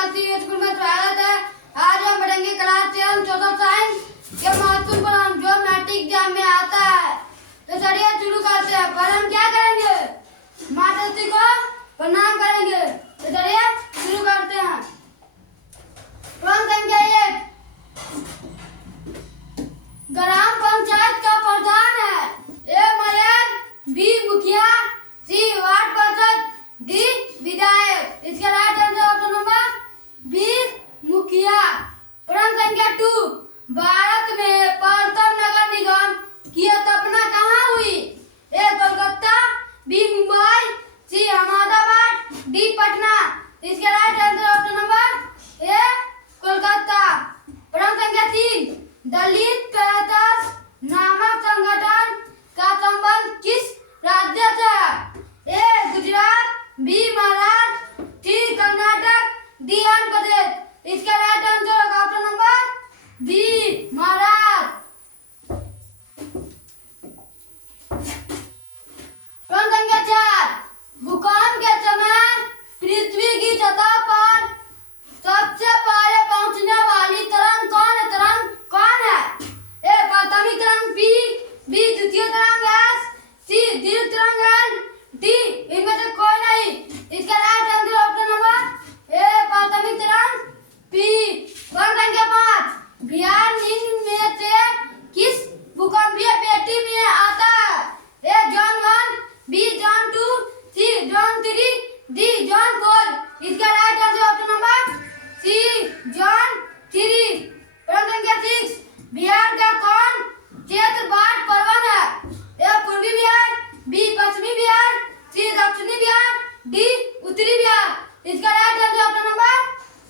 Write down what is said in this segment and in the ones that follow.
Shastri school में स्वागत है। आज हम पढ़ेंगे क्लास 7 सोशल साइंस के महत्वपूर्ण प्रश्न जो मैट्रिक एग्जाम में आता है। तो चलिए शुरू करते हैं। पर हम क्या करेंगे? माताश्री को प्रणाम करेंगे। तो चलिए शुरू करते हैं। प्रश्न संख्या 1, ग्राम पंचायत का प्रधान है? ए मेयर, बी मुखिया, सी वार्ड पार्षद, डी विधायक। इसका right answer option number B मुखिया। प्रश्न संख्या 2, भारत में प्रथम नगर निगम की स्थापना कहाँ हुई? ए कोलकाता, बी मुंबई, सी अहमदाबाद, डी पटना। इसका राइट आंसर ऑप्शन नंबर ए कोलकाता। प्रश्न संख्या 3, दलित पैंतस नामक संगठन का संबंध किस राज्य से है? ए गुजरात, बी महाराष्ट्र, सी कर्नाटक, डी आंध्र प्रदेश। इसका राइट आंसर होगा ऑप्शन नंबर बी महाराष्ट्र। प्रश्न संख्या 4, भूकंप के समय पृथ्वी की सतह पर सबसे पहले पहुंचने वाली तरंग कौन है? ए प्राथमिक तरंग, बी द्वितीय तरंग, सी दीर्घ तरंग, डी इनमें से कोई नहीं। इसका राइट आंसर ऑप्शन नंबर ए प्राथमिक तरंग, बी। प्रश्न संख्या 5, बिहार निम्न में से किस भूकंपीय पेटी में आता है? A zone 1, B zone 2, C zone 3, D zone 4। इसका right answer option number C zone 3। प्रश्न संख्या 6, बिहार का कौन क्षेत्र बाढ़ प्रवण है? ए पूर्वी बिहार, बी पश्चिमी बिहार, सी दक्षिणी बिहार, डी उत्तरी बिहार। इसका right answer option number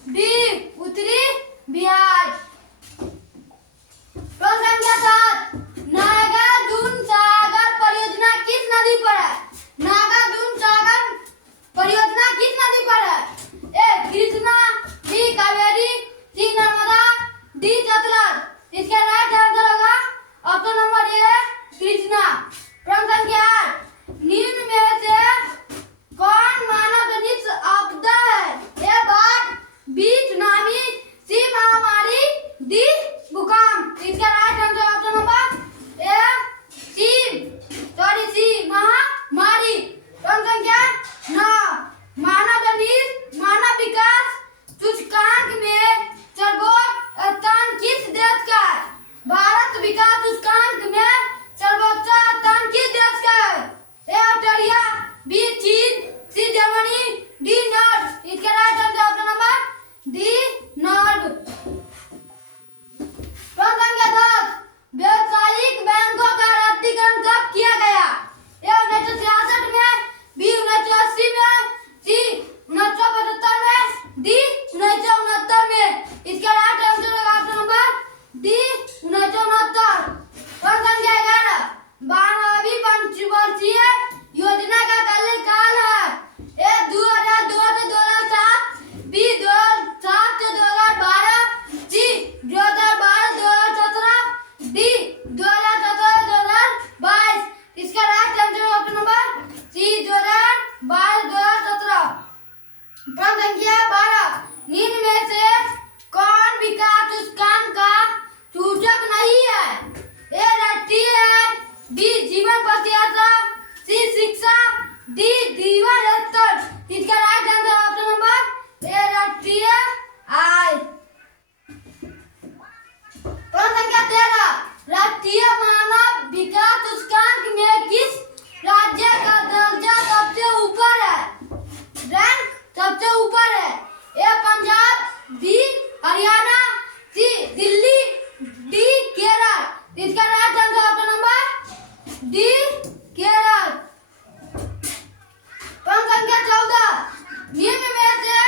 D उत्तरी बिहार। प्रश्न संख्या 7, नागार्जुन सागर परियोजना किस नदी पर है? नागार्जुन सागर परियोजना किस नदी पर है? ए कृष्णा, बी कावेरी, सी नर्मदा, डी सतलज। इसका राइट आंसर होगा ऑप्शन नंबर ए कृष्णा। प्रश्न संख्या 8, निम्न में से कौन मानव जनित आपदा है? ए बाढ़, बी सुनामी, सी महामारी, डी भूकंप। इसका right answer option number A C महामारी। प्रश्न संख्या 9, मानव विकास सूचकांक में सर्वोच्च स्थान किस देश का है? भारत विकास सूचकांक में सर्वोच्च स्थान किस देश का है? ए ऑस्ट्रेलिया, बी चीन, सी जर्मनी, डी नॉर्वे। इसका right answer option number D Norway. प्रश्न संख्या 10, व्यावसायिक बैंकों का राष्ट्रीयकरण कब किया गया? ए 1966 में, बी 1980 में, सी 1975 में, डी 1969 में। इसका राइट आंसर होगा ऑप्शन नंबर डी 1969। प्रश्न संख्या 11, 12वीं पंचवर्षीय योजना का कार्यकाल है? ए 2002 से 2007, बी 2007 से 2012, सी 2012 से 2017, डी 2017 से 2022। इसका right answer option number C 2012 2017। प्रश्न संख्या 12, निम्न में से कौन विकास सूचकांक का सूचक नहीं है? ए राष्ट्रीय है, बी जीवन प्रत्याशा, सी शिक्षा, डी जीवन स्तर। इसका राइट आंसर ऑप्शन नंबर ए राष्ट्रीय आय। प्रश्न संख्या 13, राष्ट्रीय मानव विकास सूचकांक में किस राज्य का दर्जा सबसे ऊपर है? रैंक सबसे ऊपर है? ए पंजाब, बी हरियाणा, सी दिल्ली, डी केरल। इसका right answer option number D Kerala. प्रश्न संख्या 14, निम्न में से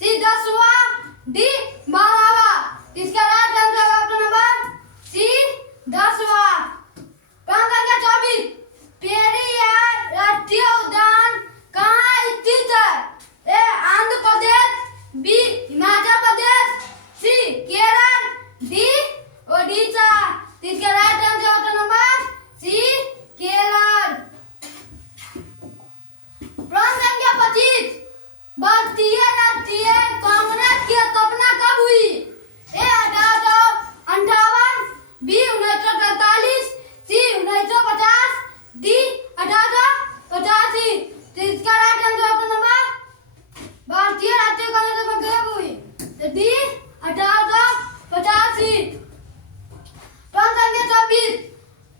सी 10वां, डी 12वां। इसका राइट आंसर होगा ऑप्शन नंबर सी 10वां। प्रश्न संख्या 24, पेरियार राष्ट्रीय उद्यान कहाँ स्थित है? A Andhra Pradesh, B Himachal Pradesh, C Kerala, D Odisha. इसका right answer option number C Kerala. प्रश्न संख्या 25, भारतीय राष्ट्रीय कांग्रेस की स्थापना कब हुई? ए 1858, बी 1943, सी 1950, डी 1885। इसका राइट आंसर ऑप्शन नंबर भारतीय राष्ट्रीय कांग्रेस में कब हुई? तो डी 1885। प्रश्न संख्या 26,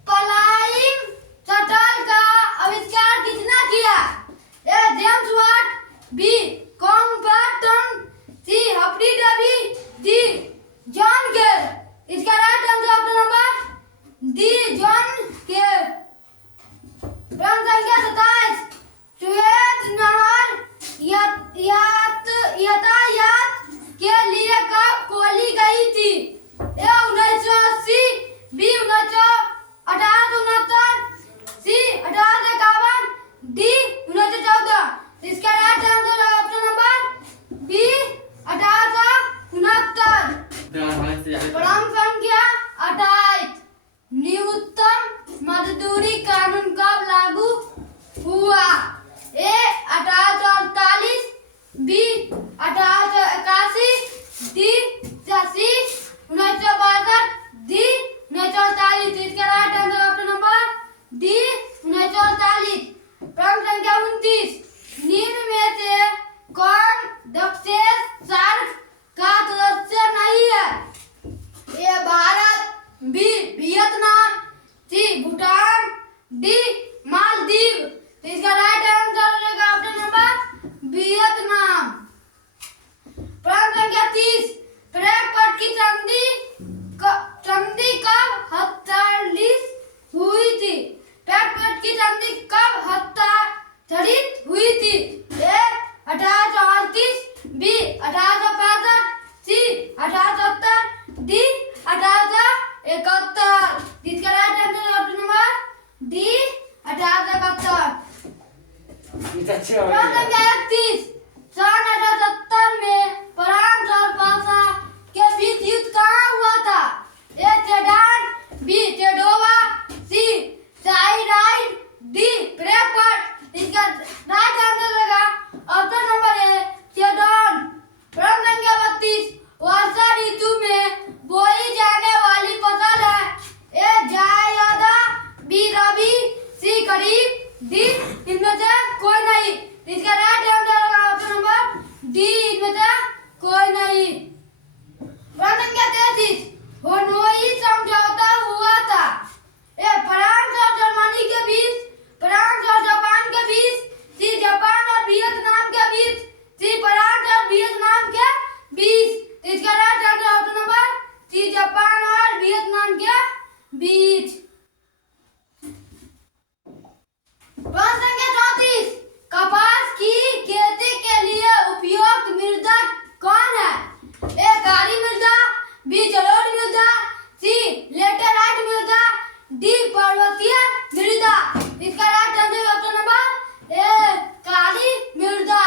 फ्लाइंग शटल का आविष्कार किसने किया? ए जेम्स वाट, बी कॉम्पैक्टन, सी हम्फ्री डेवी, डी जॉन केर। इसका right answer option number D John केर। प्रश्न संख्या 27, सुएज नहर यातायात के लिए कब खोली गई थी? ए 1980, बी 1869, सी 1851, डी 1914। इसका राइट आंसर है ऑप्शन नंबर बी 1869। प्रश्न संख्या 28, न्यूनतम मजदूरी कानून कब लागू हुआ? ए 1848, बी 1881, डी 1962, डी 1940। इसका right answer option number D 1940। प्रश्न संख्या 29, निम्न में से कौन दक्षिण सार्क का सदस्य नहीं है? ए भारत, बी वियतनाम, सी भूटान, डी मालदीव। इसका राइट आंसर रहेगा ऑप्शन नंबर वियतनाम। प्रश्न संख्या 30, फ्रैंकफर्ट की संधि कब हस्ताक्षरित हुई थी? फ्रैंकफर्ट की संधि कब हस्ताक्षरित हुई थी? ए 1838, बी 1865, सी 1870, डी 1871। इसका right answer option number D 1871। प्रश्न संख्या 31, सन 1870 में फ्रांस और पासा के बीच युद्ध कहाँ हुआ था? ए सेडान, बी सेडोवा, सी साइराइड, डी फ्रैंकफर्ट। इसका राइट आंसर रहेगा ऑप्शन नंबर ए सेडान। प्रश्न संख्या 32, वर्षा ऋतु में बोई जाने वाली फसल है? ए जायदा, बी रबी, सी खरीफ, डी इनमें से कोई नहीं। इसका राइट आंसर होगा ऑप्शन नंबर डी इनमें से कोई नहीं। प्रश्न संख्या 33, हनोई समझौता हुआ था? ए फ्रांस और जर्मनी के बीच, फ्रांस और जापान के बीच, सी जापान और वियतनाम के बीच, सी फ्रांस और वियतनाम के बीच। इसका right answer option number C Japan और वियतनाम के बीच। प्रश्न संख्या 34, कपास की खेती के लिए उपयुक्त मृदा कौन है? ए काली मृदा, बी जलोढ़ मृदा, सी लेटेराइट मृदा, डी पर्वतीय मृदा। इसका right answer option number A काली मृदा।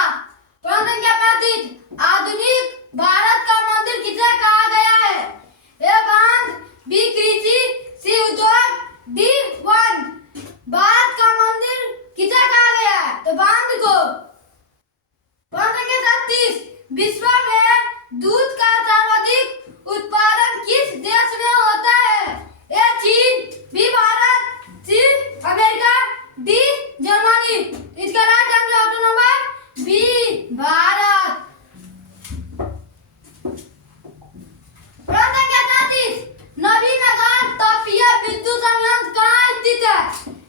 प्रश्न संख्या 35, आधुनिक भारत का मंदिर किसे कहा गया है? ए बांध, बी कृषि, सी उद्योग, डी वन। भारत का मंदिर किसे कहा गया है? तो बांध को। प्रश्न संख्या 37, विश्व में दूध का सर्वाधिक उत्पादन किस देश में होता है? ए चीन, बी भारत, सी अमेरिका, डी जर्मनी। इसका right answer option number B भारत। प्रश्न संख्या 38, नवीनगर तापीय विद्युत संयंत्र कहाँ स्थित है?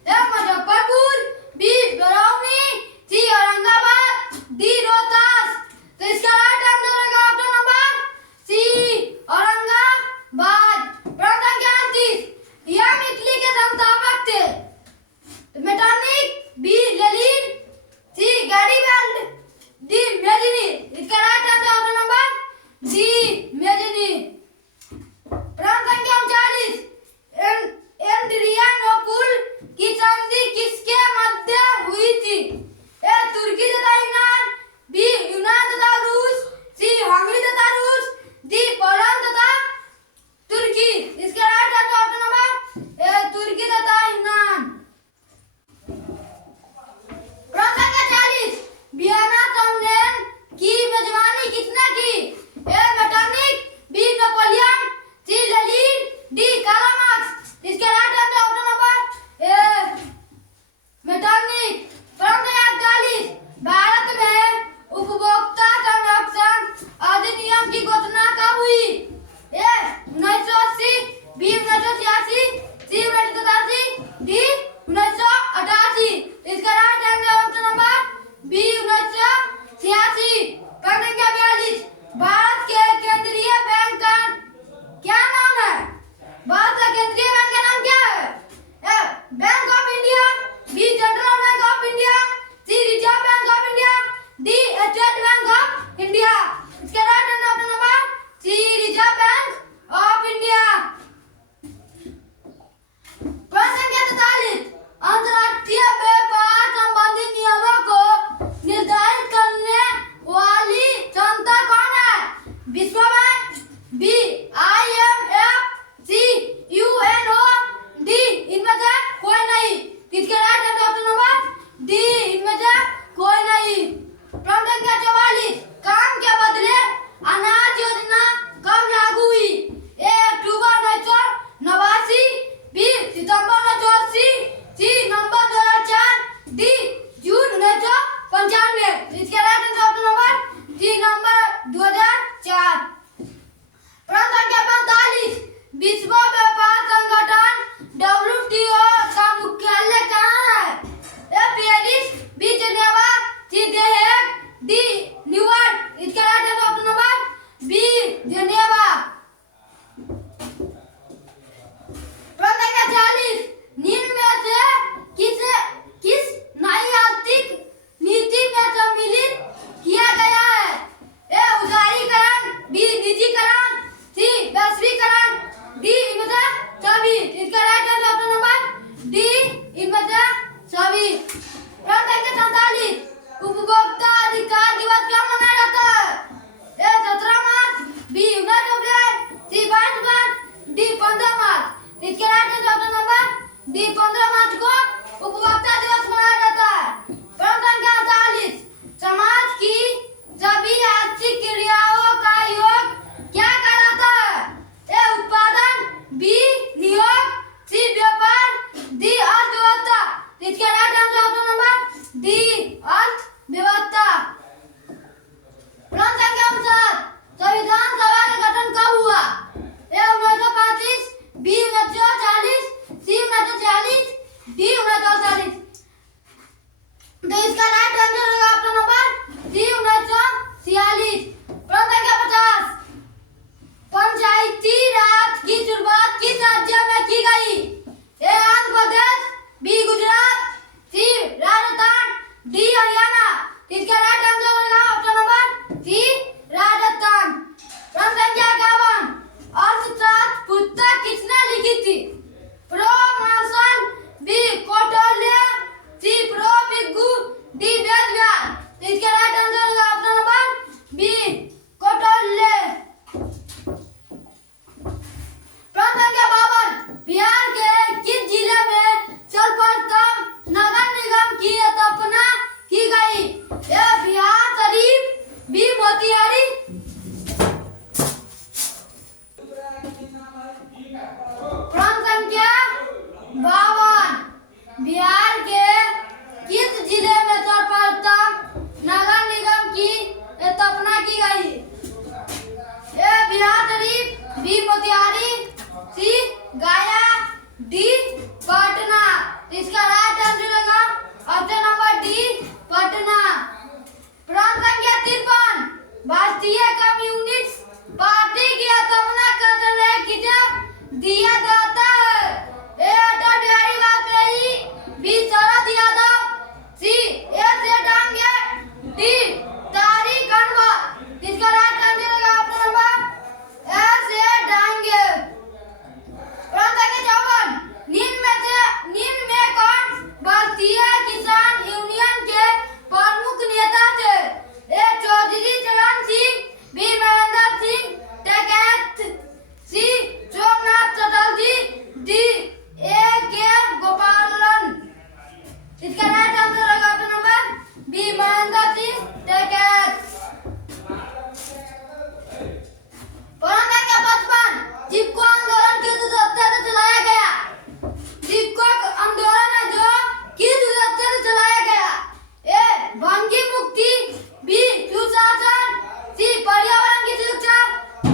A Muzaffarpur, B Barauni, C Aurangabad, D Rohtas. तो इसका राइट आंसर रहेगा ऑप्शन नंबर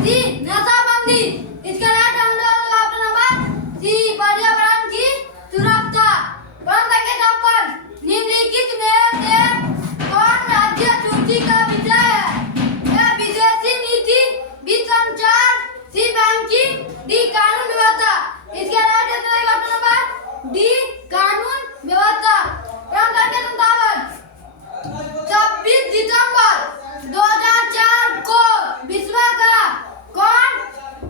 सी नशाबंदी। इसका right answer option number C पर्यावरण की सुरक्षा। प्रश्न संख्या 56 निम्नलिखित में से कौन राज्य सूची का विषय है? ए विदेशी नीति, बी संचार, सी बैंकिंग, डी कानून व्यवस्था। इसका right answer option number D कानून व्यवस्था। प्रश्न संख्या 57 26 दिसंबर 2004 को विश्व का कौन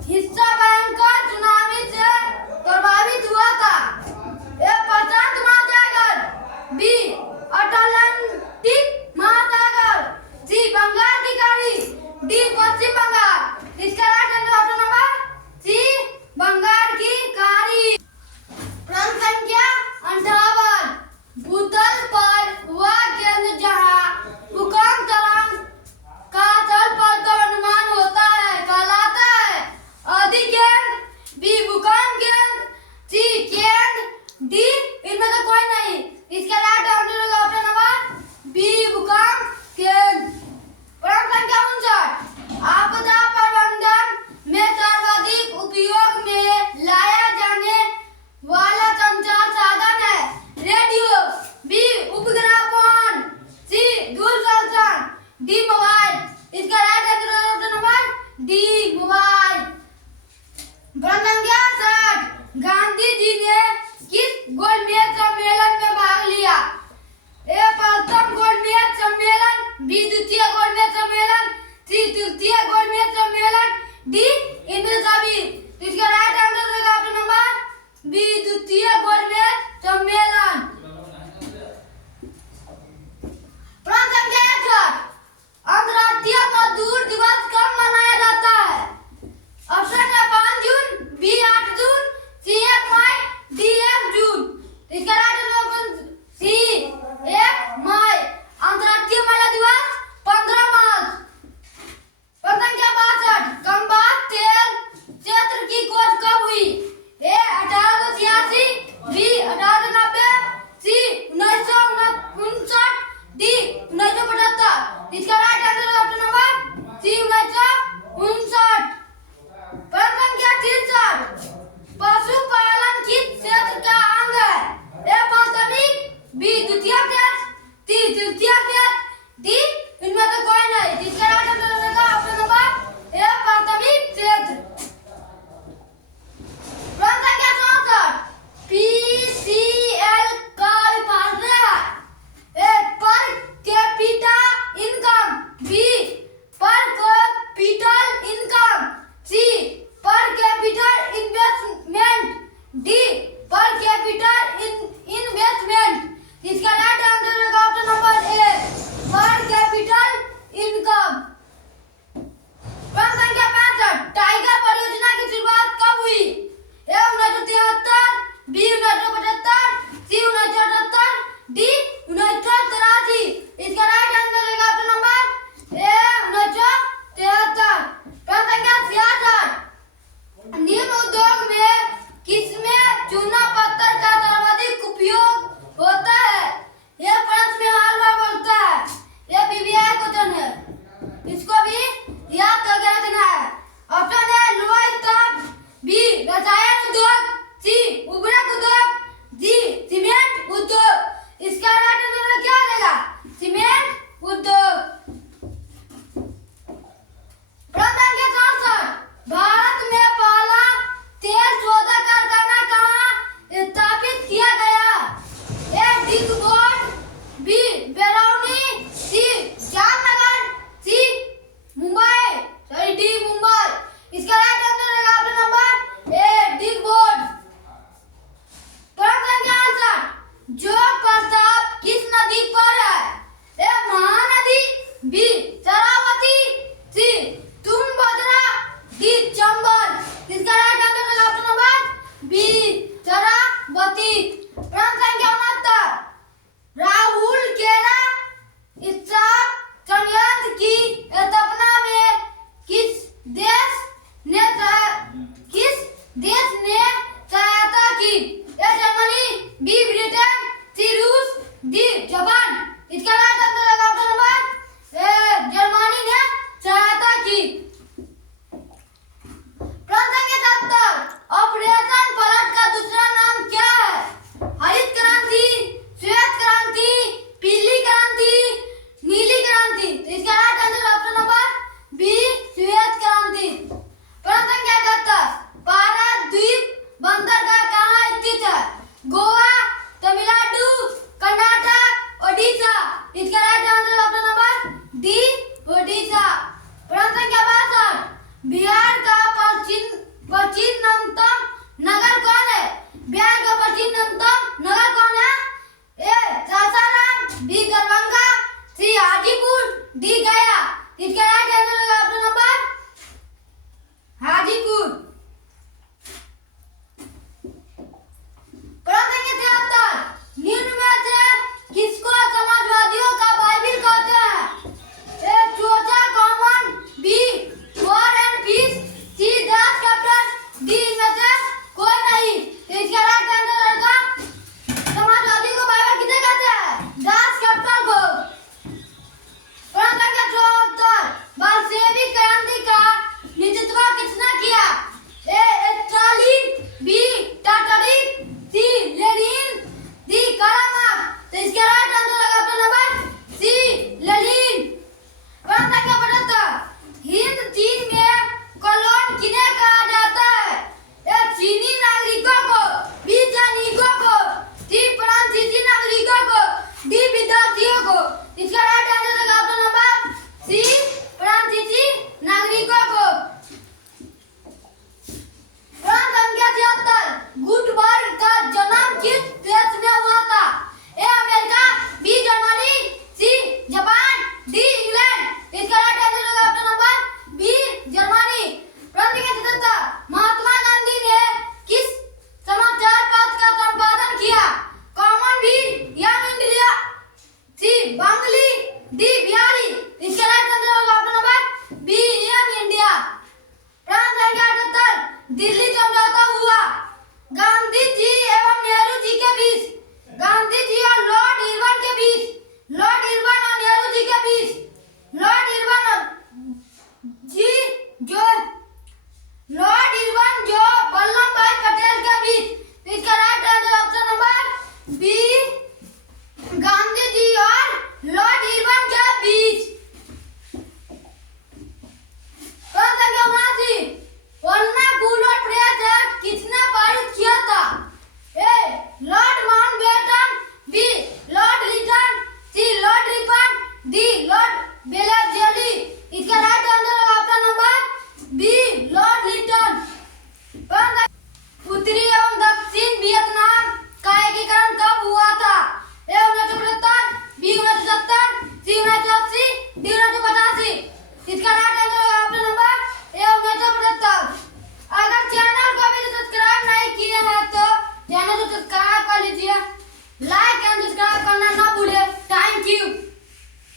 हिस्सा भयंकर सुनामी से प्रभावित हुआ था? ए प्रशांत महासागर, बी अटलांटिक महासागर, सी बंगाल की खाड़ी, डी पश्चिम बंगाल। इसका right answer option number C Bengal की खाड़ी। प्रश्न संख्या 58 भूतल पर वह केंद्र जहां भूकंप तरंग का तल पर का अनुमान होता है कहलाता है? अधिकेंद्र, बी भूकंप केंद्र, सी केंद्र, डी इनमें से कोई नहीं। इसका right answer option number B भूकंप केंद्र। प्रश्न संख्या 59 आपदा प्रबंधन में सर्वाधिक उपयोग में लाया जाने वाला संचार साधन है? रेडियो, बी उपग्रह फोन, सी दूरदर्शन, डी मोबाइल। इसका right answer option number D